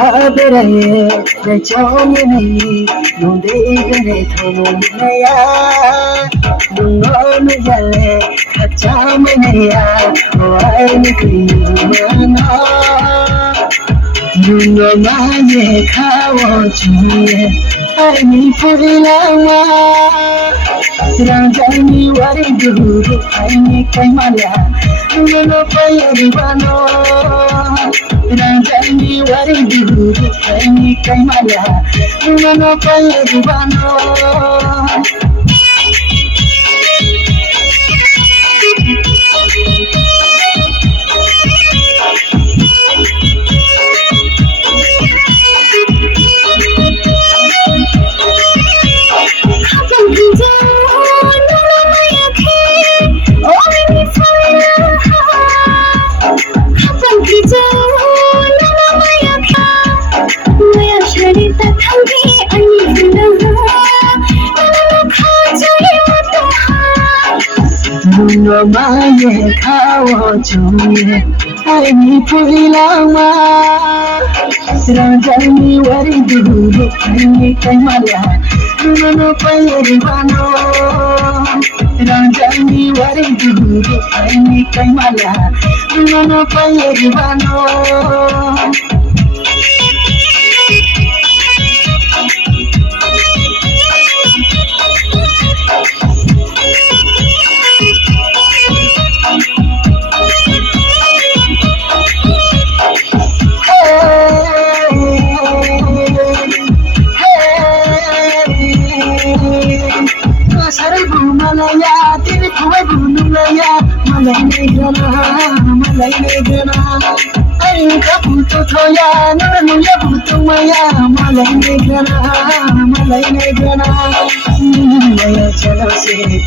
Aberaye Rachomini Nundegane Thomunaya Dungon Yale Kachamania Waini Krimana Dungo Maye Kawachi Aini Purilama Ranjani Wari Guru Aini Kaimala Dungo Paya Ribano Ranjani Wari Guru Aini Kaimala Dungo Paya Ribano Dungo Maye Kawachi Aini Purilama Ranjani Wari Guru Aini Kaimala Dungo Paya Ribano Ranjani Wari Guru Aini Kaimala Dungo Paya Ribano Malaya, did it go Malaya, Malay Gana, I ain't couple to Toya, no, you have to Maya, Malay Gana, Maya, jealousy,